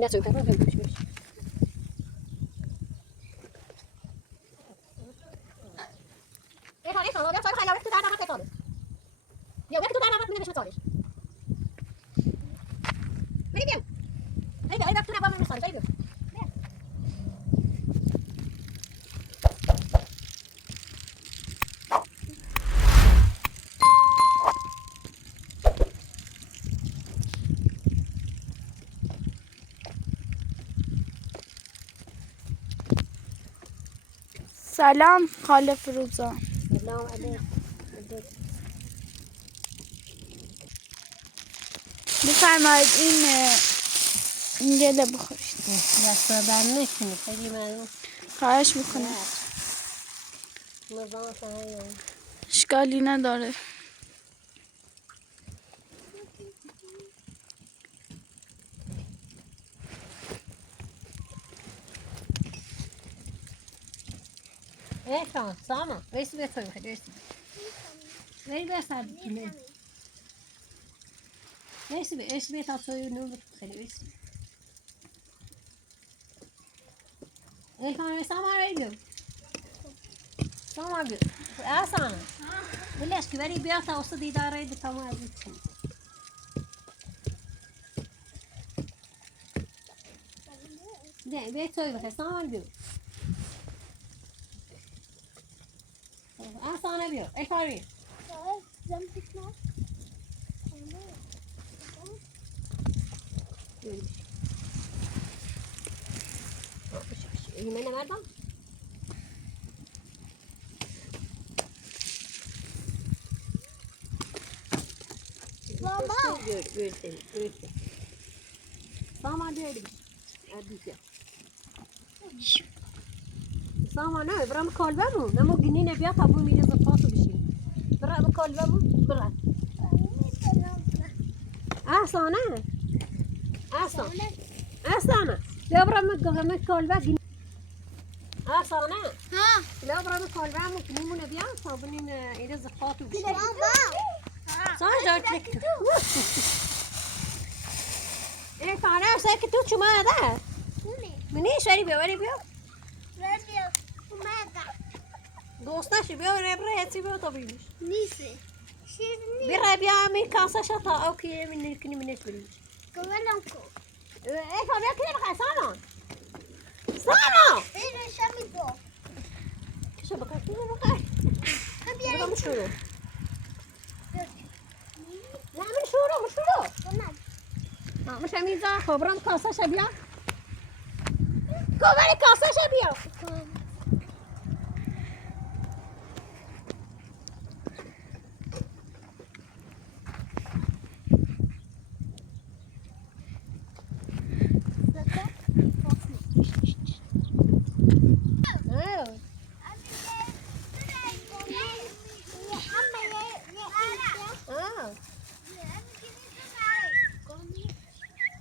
نه تو بخوام بگوش بش اینا خلاص صار خلاص تو در نفس تابه یا وقتی تو در نفس میشه صارش میری بیا هی تو نبا من صار بیا سلام خاله فروزا. سلام علیکم. بفرمایید این گله بخورید. دست بر نکنید خیلی ممنون. خواهش میکنم. نظام سعی. اشکالی نداره. ایشان سامان ویسی به توی خیلی ویسی به سر کنه ویسی به تا توی نور خیلی ویسی ایشان سامان ریدیو سامان بیو آسان بلش که بری بیا تا وسط دیداره دی تمام از چی نه به توی بخیر سامان بیو آسان بیو ایشان بیو ایمان مردم Mama. Görüşelim. Saman değil. Adike. Saman ne? Bırak kalbamı. Ne mu gününe bir tabu mide zıpası bir şey. Bırak kalbamı. Bırak. Asana. Asana. Asana. Ya bırak kalbamı. Asana. Ha. Ya bırak kalbamı. Gününe bir tabu mide zıpası bir şey. Mama. Sana dörtlük. Kana ساكت توتشو ما ده منيش وري بيو Radio. Mama. دوستاش بيو ربره هتسي بيو طبيعي Nisi. Şirini. بيرا بيعمل كاسة شطة أو كي من كني منيش بريش Kovalanko. إيه كان بيأكل بقى ساما ساما Beni şamiko. كيش بقى كيش بقى بقى مش شورو لا من شورو مش شورو Tamam. مش عميزة خبرم كاسة شبيا كوبري كاسة شبيا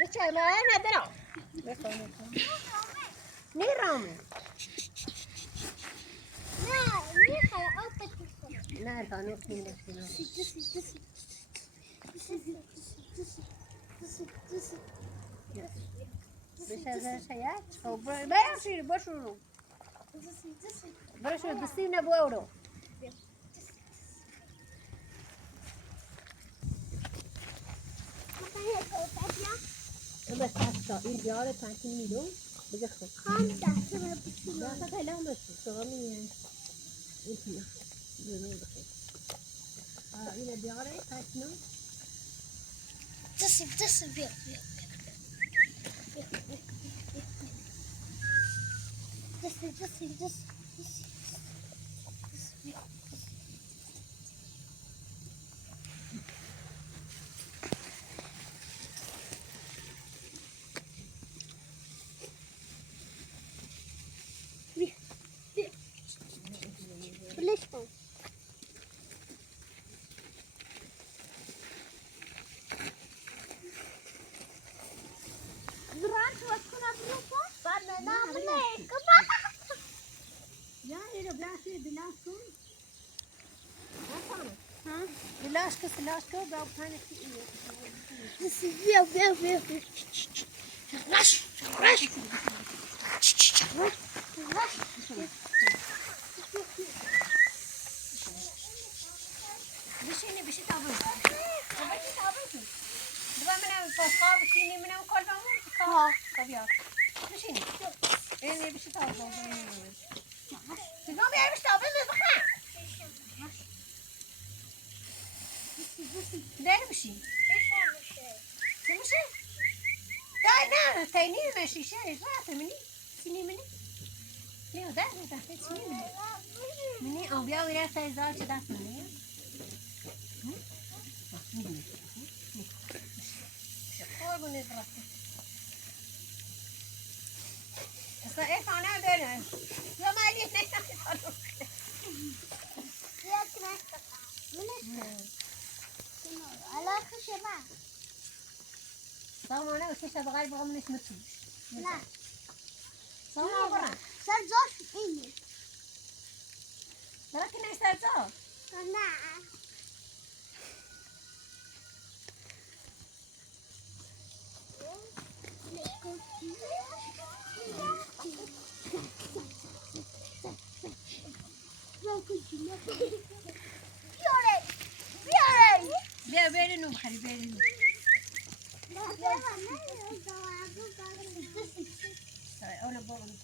بچه ما ندارم نیرم نه خانوم نیست بشه شاید خب برشی بشورو برشو دستی نبودو بس تا این بیاره پنج میلیون بگه خب نه خیلی هم بشه سوامی این تیه دونه بخیر این بیاره پنج میلیون Leş kal. Duran tuvaskuna grupo. Ben ne yapayım? Ya ile bilaskun Ha? bilaskı ben tane Via. بشینی بشی تا بشی دوباره منم پاسخواه بشینی منم کل بمون تا بیا بشینی اینه بشی تا بشی سیگاه بیاری بشی تا بخواه داری بشی چی بشی؟ نه تینی بشی شیش نه منی سینی منی نه ده سینی منی بیا ویره تایزار چه دست منی قربونت برم اصلا افانه داره یا مالی نمیخواد علاقه شما سامانه و کشه بغیر بغم نیست متوش نه سامانه برم سرزاش اینه برای که نیست سرزا نه بیا برینو بخری برینو اونو بغم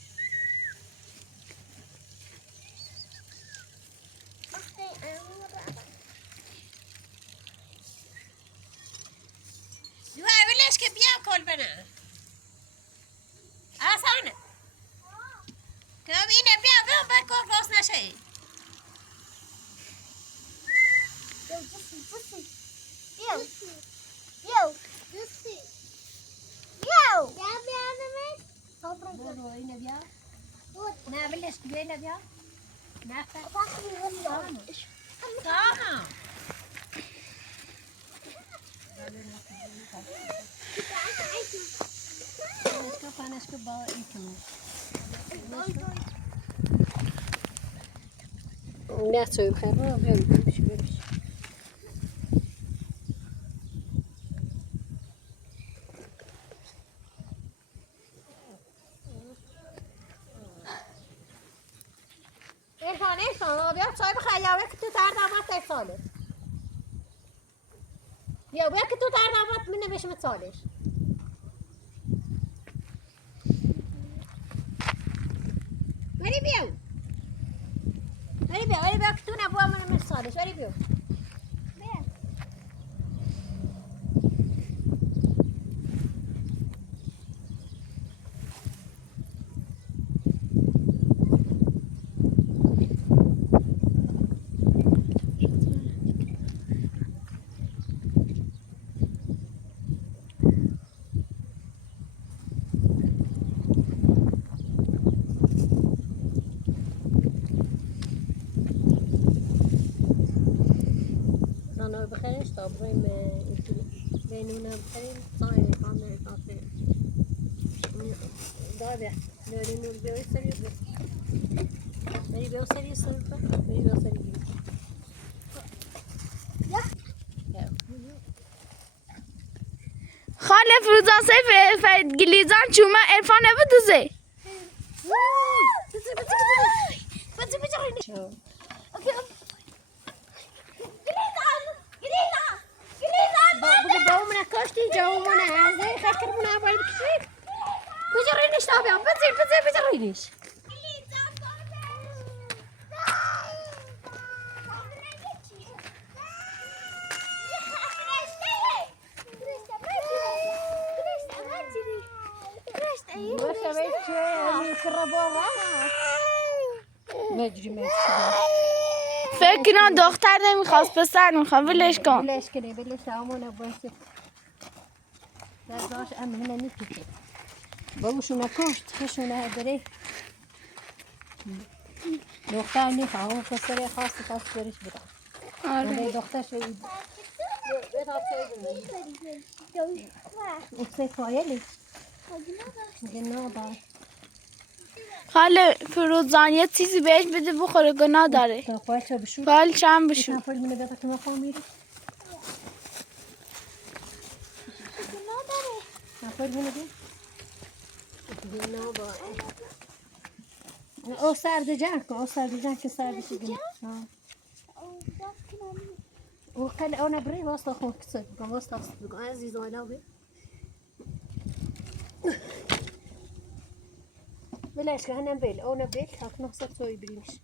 دوار ولش که بیا کل بنا آسانه که اینه بیا کل باز نشه برو اینه بیا نه ولش که بیا اینه بیا نه سانا پانش که با ایتون نه توی بخیر رو ببیش ارفان بیا چای بخیر یا که تو در دامت ساله یا بیا که تو در دامت من نمیشم سالش ولی بیا که تو نبوا من نمیشم سالش ولی بیا أنا بخير طابرين بينونا بخير طاير قامنا طاير ضابع لأنه بيوصل يبقى بني بيوصل يصير بني بيوصل خاله فروزان سیف گلیزان چوما ارفان بدوزه بابا من كاشتي جو من هذا خكر من أول بكشيك بجرينيش طابع بجرينيش فکر کنم دختر نمیخواست پسر میخواد ولش کن بلش کنی بلش همونه باشه درداش امنه نیستی بابوشونه کشت خشونه بره دختر نیخواه پسر خاصی پس برش برم آره دختر شوید اکسه فایلی گناه دار خاله فروزان یه چیزی بهش بده بخوره گناه داره تا خواهد چه بشود بالش هم بشو نفر منه بیاده که ما خواه میری نفر منه بیا دینا با او سردجان کن او سردجان که سردش گیم او قل او نبری واسطه خون کسر بگم واسطه هست بگم عزیز آیلا بی بلاش که هنم بیل او نبیل حق نخصد سوی بریمش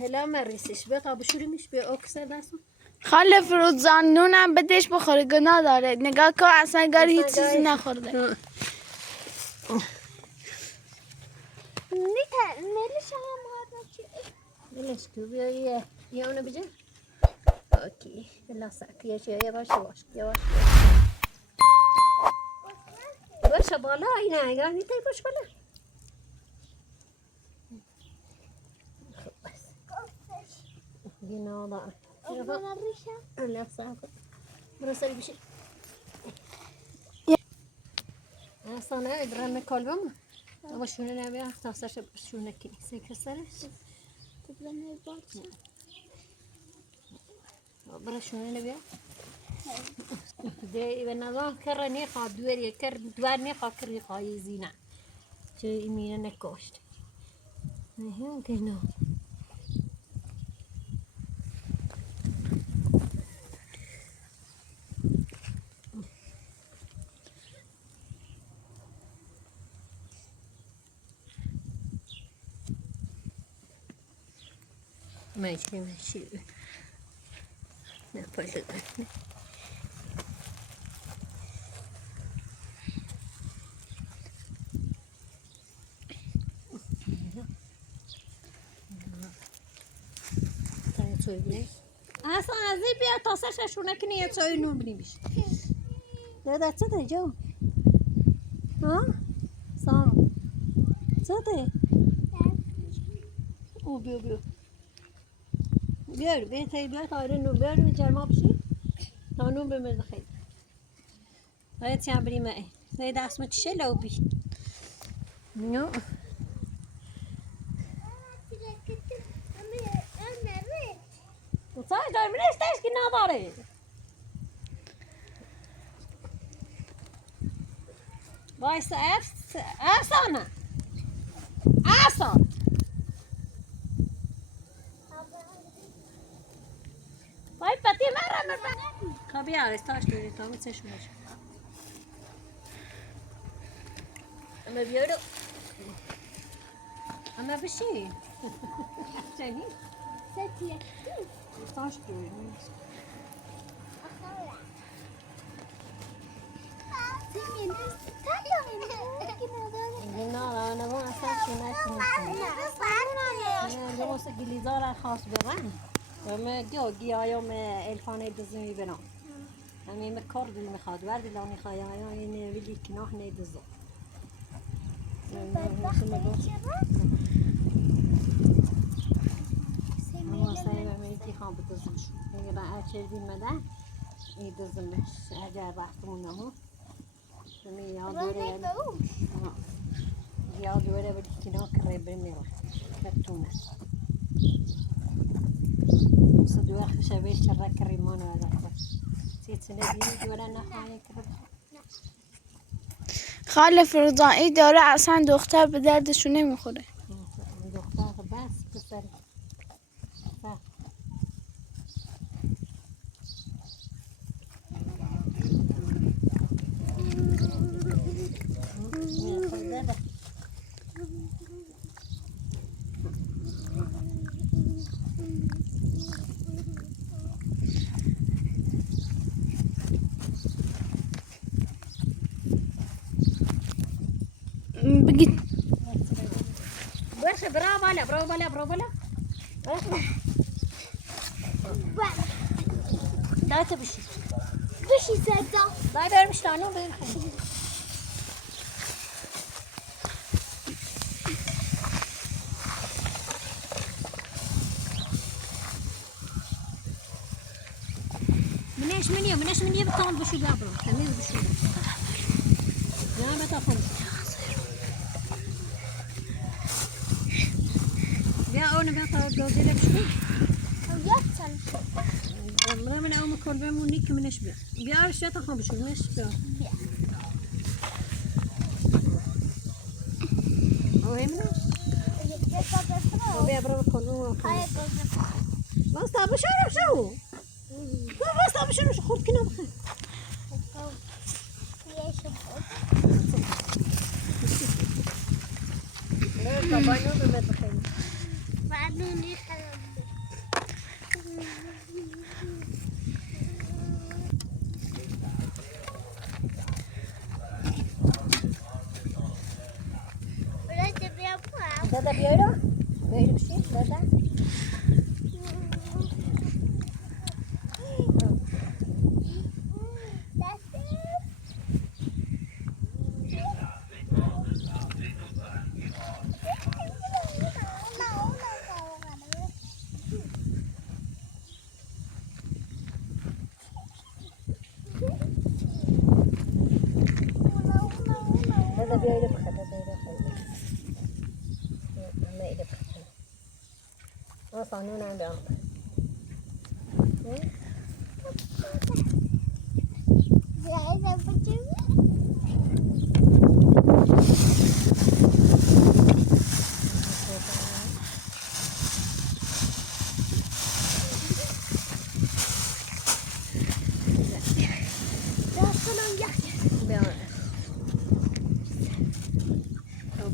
هلا مریسش بقى بشوریمش به او کسر دستم خاله فروزان نونم بدش بخوره گناه داره نگاه کن اصلا گاری هیچ چیزی نخورده بلاش که بیا یه اونو بجه اوکی بلا ساکیه چه یواش یواش یواش باشه بالا اینه اگر نیتی باش بالا خب بس دینا ضاع لا ساكت برسل بشي اصلا ادران كلبم اول شو نبي تاسش شو نكني سيكسرش برا شو نبي دي بنظام كرني قاد دوري كر دوارني قاكري قاي زينه شي يمين نكوشت هي كنا ماشي ماشي نقول اصلا از این بیا تاسش شونه کنی یه چای نون بنیمیش دادا چه ده جو ها سام چه ده او بیو بیو بیار بیا تایی بیا تایره نون بیار به جرما بشی تا نون بمرد خیلی باید چیم بریمه ای دست ما چشه لو بی نو وصاي دايما ليش تشكي نظري بايس أصلا باي بتي مرة خبي على استاش توري تامي تشوش أما بيورو أما بشي جاني ستي استاش توري قلنا أنا ما أسافر هناك درس جليزارة خاص بران وما جا يوم الفاني دزمي بنا أمي مكرد المخاد ورد لاني خايا يعني ولي كناح نيدزو أما سايبة ميتي خان بتزمش يقرأ أشير دي مدى يدزمش أجا بحثمونه يا دوره بدي كنا قريب مني كرتونه صدوا خشبه شرا كريمان هذا سيت سنه دي دوره نخايه كرب خاله فروزان این داره اصلا دختر به دردشو نمیخوره دختر بس پسر بگید باشه برافو بالا برافو بالا برافو بالا لا تبشي بشي سادة لا برمش لانو بيرخي مناش مني بطول بشو بابا تميز بشو يا بتاخذ يا أنا بقى جوزي لك شو وياك من اول کلبه مونی که منش بیارش یا تا خام بشورنش بیا او همینش بیا برو کلبه واسه بشورم شو واسه بشورم شو خورد کنم بخیر نه کابانو بمت بخیر بانونی خراب دادا بیایرو بیایرو بشین دادا دادا بیایرو بخیر دادا بیایرو بخیر ما ایده بخیر آسانون هم بیام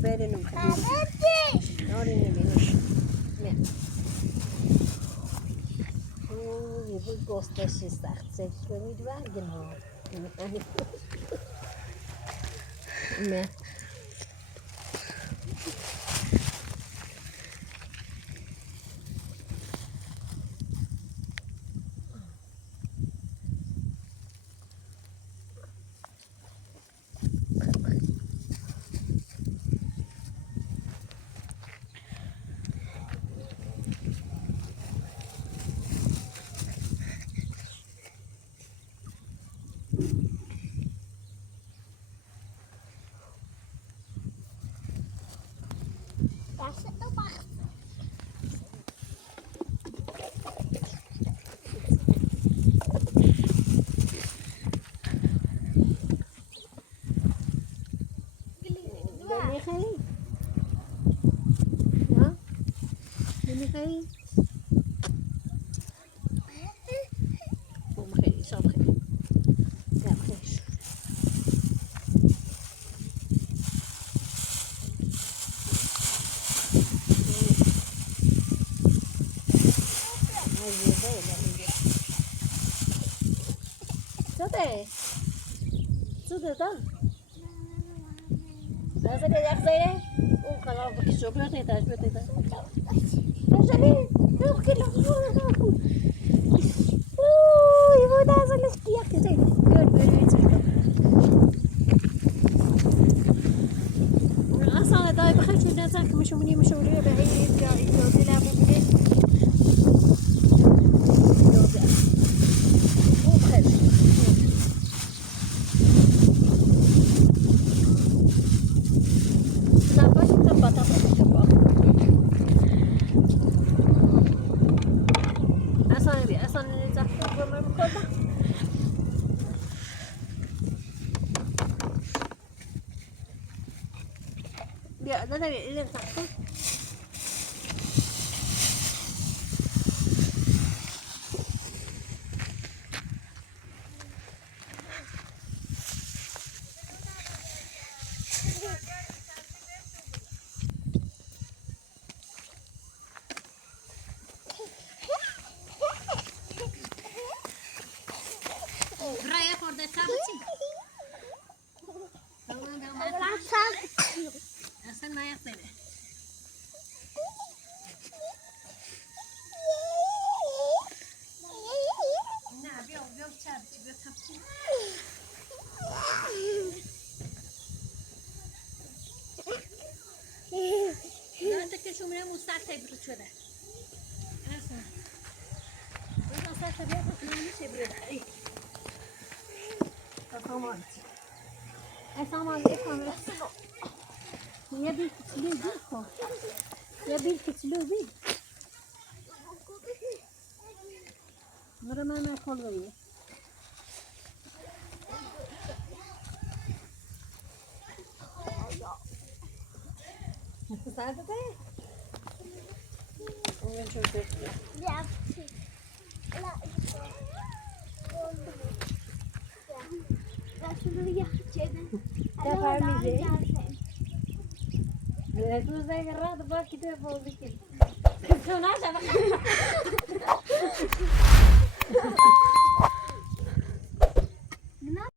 بریم آرینه بینیم اوه bu گستشی سخت سکس کنید برگن ها نه نمیخوایی؟ خیلی شام خیلی گم خیلی co ty tam? Zaraz jak zajdę? Ukala, bo kiszo biorę też. Zaraz, no kilo, uuu, bo da zaraz jak ty zajdę? أصلاً داي بخير شو نازك مش مني مش وريه بعيد يا يوزي لا ممكن يوزي مو بخير نباش تبغى أصلاً نزاك بمر مكوبا يا ده اللي نزاك رايح خورده ثابتي اصلا ما يصير نعم بيو ثابتي لا انت كل شو من مستعد يبرد شو ده اصلا اذا صار بياخذ مش يبرد Samanti. Samanti kamera. Ya bir küçülüyor değil ko. Ya bir küçülüyor değil. مرة ما ناكل وياه ساعدتك وين شوفك لا لا لا شنو هي كذا تفهمي زين تو زي الراد باكي تفوزي كده شو ناشا